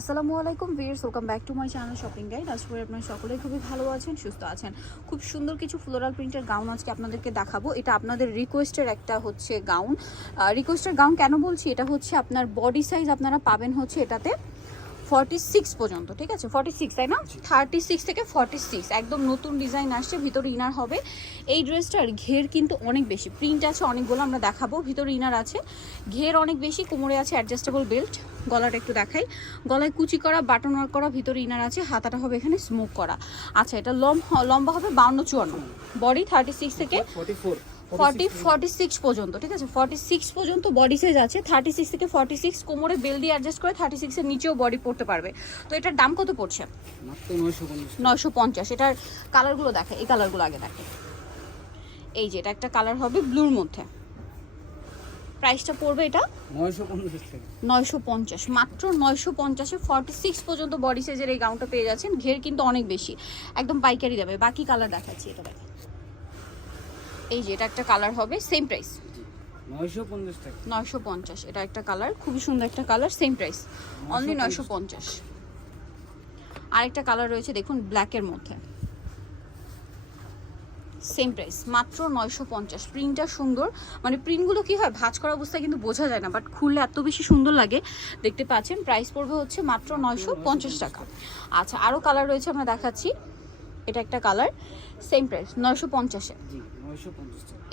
আসসালামু আলাইকুম viewers welcome back to my channel shopping guide আজ করে আপনারা সকলেই খুবই ভালো আছেন সুস্থ আছেন। খুব সুন্দর কিছু ফ্লোরাল প্রিন্টের গাউন আজকে আপনাদেরকে দেখাবো। এটা আপনাদের রিকোয়েস্টের একটা হচ্ছে গাউন রিকোয়েস্টের গাউন কেন বলছি? এটা হচ্ছে আপনার বডি সাইজ আপনারা পাবেন হচ্ছে এটাতে ফর্টি সিক্স পর্যন্ত ঠিক আছে? ফর্টি সিক্স তাই না? থার্টি সিক্স থেকে ফর্টি সিক্স একদম নতুন ডিজাইন আসছে ভিতরে ইনার হবে। এই ড্রেসটার ঘের কিন্তু অনেক বেশি প্রিন্ট আছে অনেকগুলো আমরা দেখাবো ভিতরে ইনার আছে। ঘের অনেক বেশি কোমরে আছে অ্যাডজাস্টেবল বেল্ট গলাটা একটু দেখাই। গলায় কুচি করা বাটন ওয়ার্ক করা ভিতরে ইনার আছে হাতাটা হবে এখানে স্মোক করা। আচ্ছা এটা লম লম্বা হবে বাউন্ন চুয়ান্ন। বডি থার্টি সিক্স থেকে ফর্টি ফর্টি সিক্স পর্যন্ত ঠিক আছে? ফর্টি সিক্স পর্যন্ত বডি সাইজ আছে থার্টি সিক্স থেকে ফর্টি সিক্স কোমরে বেল দিয়ে অ্যাডজাস্ট করে থার্টি সিক্সের নিচেও বডি পড়তে পারবে। তো এটার দাম কত পড়ছে? মাত্র নয়শো পঞ্চাশ। নয়শো পঞ্চাশ। এটার কালারগুলো দেখে এই কালারগুলো আগে দেখে। এই যে এটা একটা কালার হবে ব্লুর মধ্যে। প্রাইসটা পড়বে এটা? নয়শো পঞ্চাশ মাত্র নয়শো পঞ্চাশে ফর্টি সিক্স পর্যন্ত বডি সাইজের এই গাউনটা পেয়ে যাচ্ছেন। ঘের কিন্তু অনেক বেশি। একদম পাইকারি যাবে বাকি কালার দেখাচ্ছি এটা দেখেন। এই যে এটা একটা কালার হবে সেম প্রাইস নয়শো পঞ্চাশ এটা একটা কালার খুবই সুন্দর একটা কালার সেম প্রাইস অনলি নয়শো পঞ্চাশ। আরেকটা কালার রয়েছে দেখুন ব্ল্যাকের মধ্যে। সেম প্রাইস মাত্র নয়শো পঞ্চাশ। প্রিন্টটা সুন্দর। মানে প্রিন্টগুলো কি হয় ভাঁজ করা অবস্থায় কিন্তু বোঝা যায় না বাট খুললে এত বেশি সুন্দর লাগে। দেখতে পাচ্ছেন প্রাইস পড়বে হচ্ছে মাত্র নয়শো পঞ্চাশ টাকা। আচ্ছা আরও কালার রয়েছে আমরা দেখাচ্ছি। এটা একটা কালার সেম প্রাইস নয়শো পঞ্চাশে।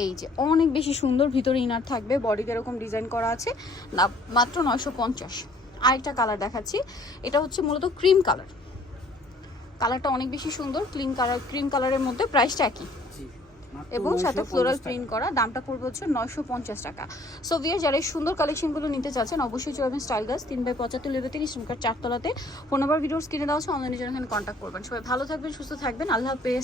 এই যে অনেক বেশি সুন্দর ভিতরে ইনার থাকবে বডিতে এরকম ডিজাইন করা আছে না মাত্র নয়শো পঞ্চাশ। আরেকটা কালার দেখাচ্ছি এটা হচ্ছে মূলত ক্রিম কালার কালারটা অনেক বেশি সুন্দর ক্রিম কালার ক্রিম কালারের মধ্যে প্রাইসটা একই। এবং সাথে ফ্লোরাল প্রিন্ট করা দামটা পড়বে হচ্ছে নয়শো পঞ্চাশ টাকা। সো ভিয়ার যারা এই সুন্দর কালেকশনগুলো নিতে চাচ্ছেন অবশ্যই চলবেন স্টাইল গাছ তিন বাই পঁচাত্তর লেবে তিরিশ চারতলাতে। ফোন নাম্বার ভিডিওস কিনে দেওয়া হচ্ছে অনলাইনে জন্য এখানে কন্ট্যাক্ট করবেন। সবাই ভালো থাকবেন সুস্থ থাকবেন। আল্লাহ হাফেজ।